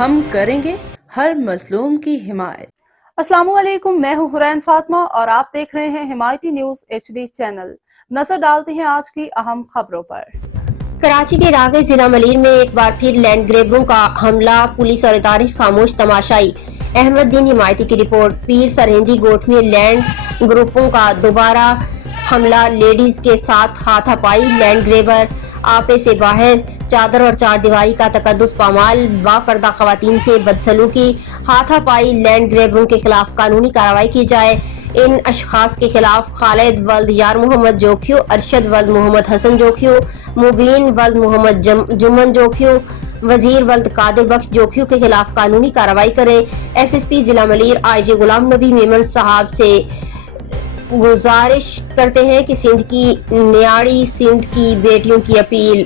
ہم کریں گے ہر مظلوم کی حمایت۔ السلام علیکم، میں ہوں حرین فاطمہ اور آپ دیکھ رہے ہیں حمایتی نیوز HD چینل۔ نظر ڈالتے ہیں آج کی اہم خبروں پر۔ کراچی کے راغب ضلع ملیر میں ایک بار پھر لینڈ گریبروں کا حملہ، پولیس اور ادارے خاموش تماشائی۔ احمد دین حمایتی کی رپورٹ۔ پیر سرہندی گوٹھ میں لینڈ گروپوں کا دوبارہ حملہ، لیڈیز کے ساتھ ہاتھا پائی، لینڈ گریبر آپے سے باہر، چادر اور چار دیواری کا تقدس پامال، باپردہ خواتین سے بدسلوکی، ہاتھا پائی، لینڈ گریبروں کے خلاف قانونی کارروائی کی جائے۔ ان اشخاص کے خلاف خالد ولد یار محمد جوکھیو، ارشد ولد محمد حسن جوکھیو، مبین ولد محمد جمن جوکھیو، وزیر ولد قادر بخش جوکھیو کے خلاف قانونی کارروائی کریں۔ SSP ضلع ملیر IG غلام نبی میمن صاحب سے گزارش کرتے ہیں کہ سندھ کی نیاڑی، سندھ کی بیٹیوں کی اپیل۔